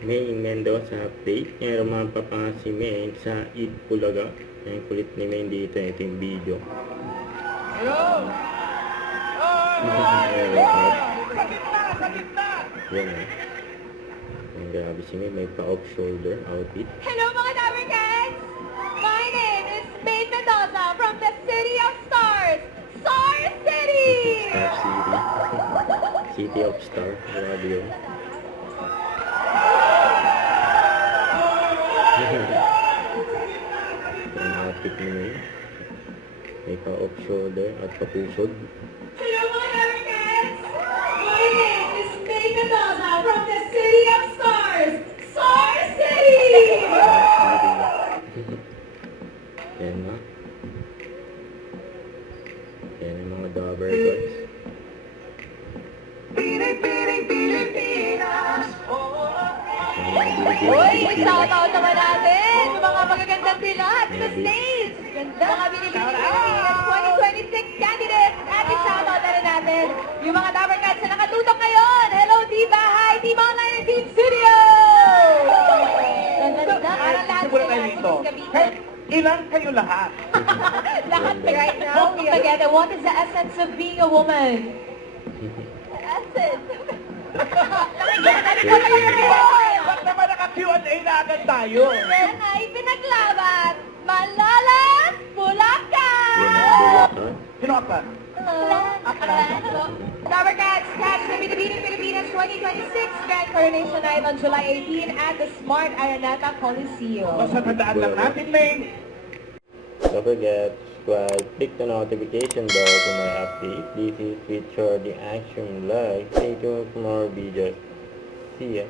May Mendoza update. Meron mga papasimen sa Itbulaga. Yung kulit ni May dito. Ito yung video. Hello! Yan eh. Ang grabe si May pa-off shoulder outfit. Hello mga Dabarkans! My name is May Mendoza from the City of Stars, Star City! Star City. City of Star. Grabe yun. Ito ang outfit ni May. May pa-off shoulder at papusod. Hello mga Dabarkans! My name is May Mendoza from the City of Stars, Star City! Star City. Yan na. Yan ang mga dabber guys. Uy, shout-out naman natin sa mga magagandang dilat sa stage! Mga Binibining Pilipinas 2026 candidates! At i-shoutout na rin natin yung mga Dabarkans na nakatutok ngayon! Hello, Team Bahay, Team Online, and Team Studio! Ganda! Parang lahat Siguro tayo dito. Hey, ilan kayo lahat? Lahat right now, we together. What is the essence of being a woman? Essence? Ba't naman naka-Q&A na agad tayo? Yan ay pinaglaban. Malalas, Bulacan! Yan ang bulakan. Sino ka? Dabarkans, catch the Binibining Pilipinas 2026 Grand Coronation Night on July 18 at the Smart Araneta Coliseum. Basta tandaan lang natin, May. Don't forget, subscribe, click the notification bell for my update. This is Feature the Action Live. Stay tuned for more videos. See ya.